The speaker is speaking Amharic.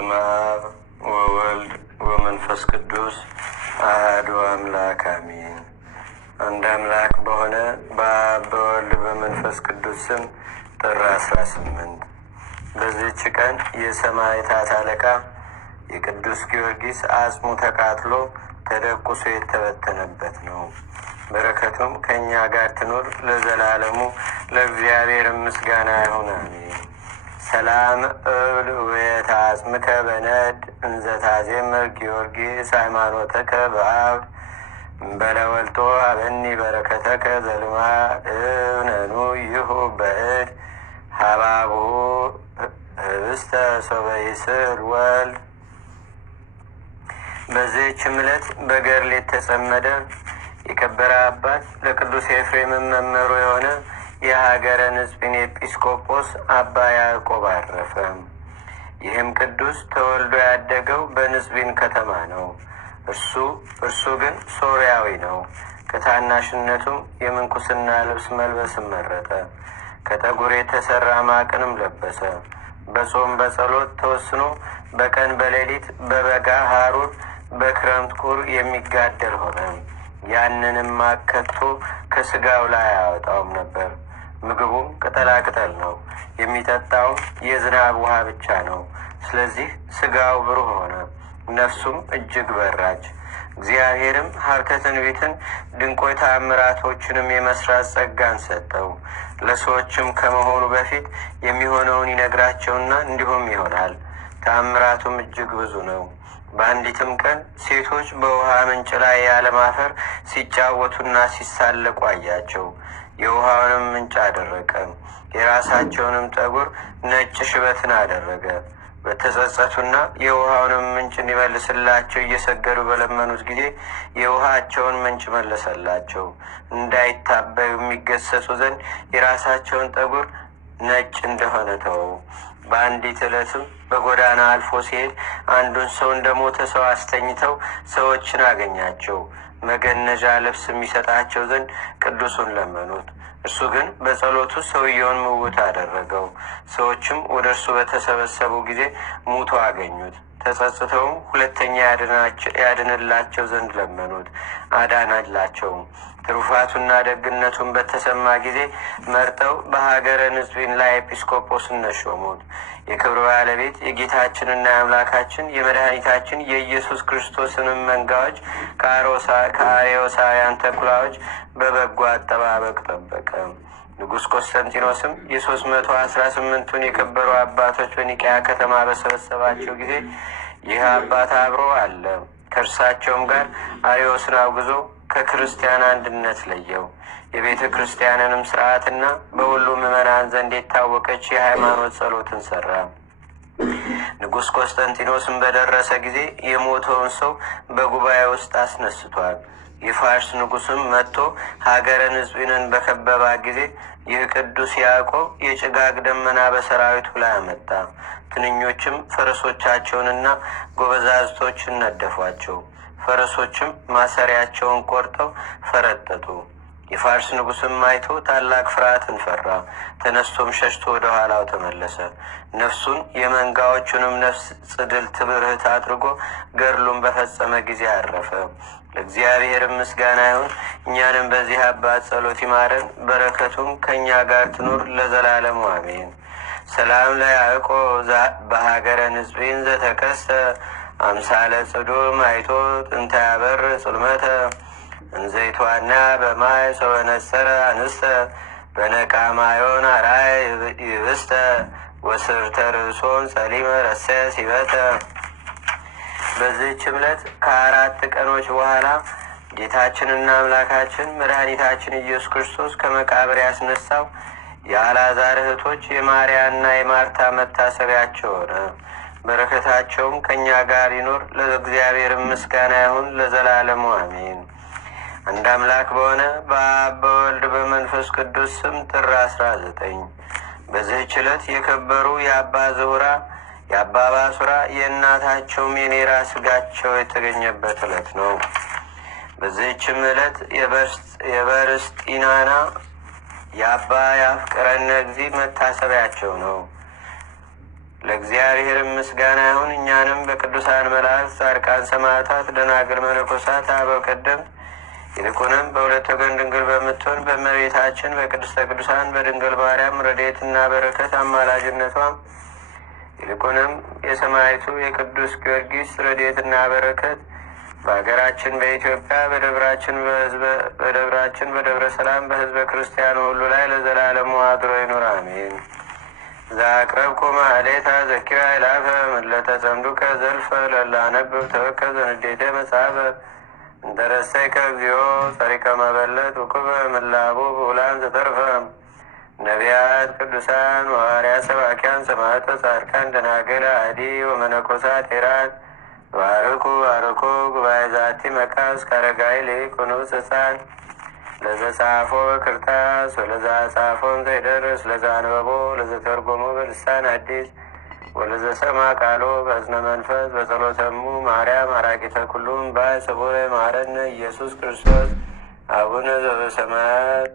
በስመ አብ ወወልድ ወመንፈስ ቅዱስ አሐዱ አምላክ አሜን። አንድ አምላክ በሆነ በአብ በወልድ በመንፈስ ቅዱስ ስም ጥር 18 በዚህች ቀን የሰማዕታት አለቃ የቅዱስ ጊዮርጊስ አጽሙ ተቃጥሎ ተደቁሶ የተበተነበት ነው። በረከቱም ከእኛ ጋር ትኑር ለዘላለሙ። ለእግዚአብሔር ምስጋና ይሁን አሜን። ሰላም እብል ውየተ አጽምከ በነድ እንዘ ታዜምር ጊዮርጊስ ሃይማኖተከ በአብድ በለወልቶ አበኒ በረከተከ ዘልማድ እብነኑ ይሁ በእድ ሀባብሁ ህብስተ ሶበይስር ወልድ። በዚህችም ዕለት በገድል የተጸመደ የከበረ አባት ለቅዱስ ኤፍሬም መምህሩ የሆነ የሀገረ ንጽቢን ኤጲስቆጶስ አባ ያዕቆብ አረፈ። ይህም ቅዱስ ተወልዶ ያደገው በንጽቢን ከተማ ነው። እርሱ ግን ሶርያዊ ነው። ከታናሽነቱም የምንኩስና ልብስ መልበስም መረጠ። ከጠጉር የተሰራ ማቅንም ለበሰ። በጾም በጸሎት ተወስኖ በቀን በሌሊት በበጋ ሐሩር በክረምት ቁር የሚጋደል ሆነ። ያንንም ማከቶ ከስጋው ላይ አያወጣውም ነበር። ምግቡም ቅጠላቅጠል ነው። የሚጠጣውም የዝናብ ውሃ ብቻ ነው። ስለዚህ ስጋው ብሩህ ሆነ፣ ነፍሱም እጅግ በራች። እግዚአብሔርም ሀብተ ትንቢትን ድንቆይ ተአምራቶችንም የመስራት ጸጋን ሰጠው። ለሰዎችም ከመሆኑ በፊት የሚሆነውን ይነግራቸውና እንዲሁም ይሆናል። ተአምራቱም እጅግ ብዙ ነው። በአንዲትም ቀን ሴቶች በውሃ ምንጭ ላይ ያለማፈር ሲጫወቱና ሲሳለቁ አያቸው። የውሃውንም ምንጭ አደረቀ። የራሳቸውንም ጠጉር ነጭ ሽበትን አደረገ። በተጸጸቱና የውሃውንም ምንጭ እንዲመልስላቸው እየሰገዱ በለመኑት ጊዜ የውሃቸውን ምንጭ መለሰላቸው። እንዳይታበዩ የሚገሰጹ ዘንድ የራሳቸውን ጠጉር ነጭ እንደሆነ ተወው። በአንዲት ዕለትም በጎዳና አልፎ ሲሄድ አንዱን ሰው እንደሞተ ሰው አስተኝተው ሰዎችን አገኛቸው። መገነዣ ልብስ የሚሰጣቸው ዘንድ ቅዱሱን ለመኑት። እርሱ ግን በጸሎቱ ሰውየውን ምውት አደረገው። ሰዎችም ወደ እርሱ በተሰበሰቡ ጊዜ ሙቶ አገኙት። ተጸጽተውም ሁለተኛ ያድንላቸው ዘንድ ለመኑት፣ አዳናላቸውም። ትሩፋቱና ደግነቱን በተሰማ ጊዜ መርጠው በሀገረ ንጽቢን ላይ ኤጲስቆጶስነት ሾሙት። የክብር ባለቤት የጌታችንና የአምላካችን የመድኃኒታችን የኢየሱስ ክርስቶስንም መንጋዎች ከአርዮሳውያን ተኩላዎች በበጎ አጠባበቅ ጠበቀ። ንጉሥ ቆስጠንጢኖስም የ318ቱን የከበሩ አባቶች በኒቅያ ከተማ በሰበሰባቸው ጊዜ ይህ አባት አብሮ አለ። ከእርሳቸውም ጋር አርዮስን አውግዞ ከክርስቲያን አንድነት ለየው። የቤተ ክርስቲያንንም ስርዓትና በሁሉ ምዕመናን ዘንድ የታወቀች የሃይማኖት ጸሎትን ሰራ። ንጉሥ ቆስጠንጢኖስም በደረሰ ጊዜ የሞተውን ሰው በጉባኤ ውስጥ አስነስቷል። የፋርስ ንጉሥም መጥቶ ሀገረ ንጽቢንን በከበባ ጊዜ ይህ ቅዱስ ያዕቆብ የጭጋግ ደመና በሰራዊቱ ላይ አመጣ። ትንኞችም ፈረሶቻቸውንና ጎበዛዝቶችን ነደፏቸው። ፈረሶችም ማሰሪያቸውን ቆርጠው ፈረጠጡ። የፋርስ ንጉሥም አይቶ ታላቅ ፍርሃትን ፈራ። ተነስቶም ሸሽቶ ወደ ኋላው ተመለሰ። ነፍሱን የመንጋዎቹንም ነፍስ ጽድል ትብርህት አድርጎ ገድሉን በፈጸመ ጊዜ አረፈ። ለእግዚአብሔር ምስጋና ይሁን። እኛንም በዚህ አባት ጸሎት ይማረን፣ በረከቱም ከእኛ ጋር ትኑር ለዘላለሙ አሜን። ሰላም ለያዕቆብ በሀገረ ንጽቢን ዘተከስተ አምሳለ ጽዱም አይቶ ጥንተ ያበር ጽልመተ እንዘይቷና በማይ ሰወነሰረ አንስተ በነቃማዮን አራይ ይብስተ ወስርተ ርእሶን ጸሊመ ረሰ ሲበተ። በዚህች ዕለት ከ4 ቀኖች በኋላ ጌታችንና አምላካችን መድኃኒታችን ኢየሱስ ክርስቶስ ከመቃብር ያስነሳው የአልዓዛር እህቶች የማርያና የማርታ መታሰቢያቸው ሆነ። በረከታቸውም ከእኛ ጋር ይኖር ለእግዚአብሔር ምስጋና ይሁን ለዘላለሙ አሜን። አንድ አምላክ በሆነ በአብ በወልድ በመንፈስ ቅዱስ ስም ጥር 19 በዚህች ዕለት የከበሩ የአባ ዝሁራ የአባ ባሱራ የእናታቸውም የኔራ ስጋቸው የተገኘበት ዕለት ነው። በዚህችም ዕለት የበርስጢናና የአባ ያፍቅረነ እግዚእ መታሰቢያቸው ነው። ለእግዚአብሔር ምስጋና ይሁን። እኛንም በቅዱሳን መላእክት፣ ጻድቃን፣ ሰማዕታት፣ ደናግል፣ መነኮሳት፣ አበው ቀደምት ይልቁንም በሁለት ወገን ድንግል በምትሆን በእመቤታችን በቅድስተ ቅዱሳን በድንግል ማርያም ረድኤትና በረከት አማላጅነቷም ይልቁንም የሰማዕቱ የቅዱስ ጊዮርጊስ ረድኤትና በረከት በሀገራችን በኢትዮጵያ በደብራችን በደብረ ሰላም በሕዝበ ክርስቲያኑ ሁሉ ላይ ለዘላለሙ አድሮ ይኑር፣ አሜን። ዛቅረብኩ ማህሌታ ዘኪራ ይላፈ ምለተ ጸምዱከ ዘልፈ ለላነብብ ተወከ ዘንዴቴ መጽሐፈ እንተረሰይከ እግዚኦ ጸሪቀ መበለት ውኩበ ምላቡ ብኡላን ዘተርፈ ነቢያት፣ ቅዱሳን፣ ሐዋርያት፣ ሰባኪያን፣ ሰማዕታት፣ ጻድቃን፣ ደናግል፣ አዲ ወመነኮሳት ሄራን ባርኩ ባርኩ ጉባኤ ዛቲ መካስ ካረጋይ ሊቁኑስ ሕፃን ለዘጻፎ በክርታስ ወለዛ ጻፎን ዘይደርስ ለዛ አንበቦ ለዘተርጎሞ በልሳን አዲስ ወለዘሰማ ቃሎ በእዝነ መንፈስ በጸሎተሙ ማርያም አራቂተ ኩሉም ባይ ስቡረ ማረነ ኢየሱስ ክርስቶስ አቡነ ዘበሰማያት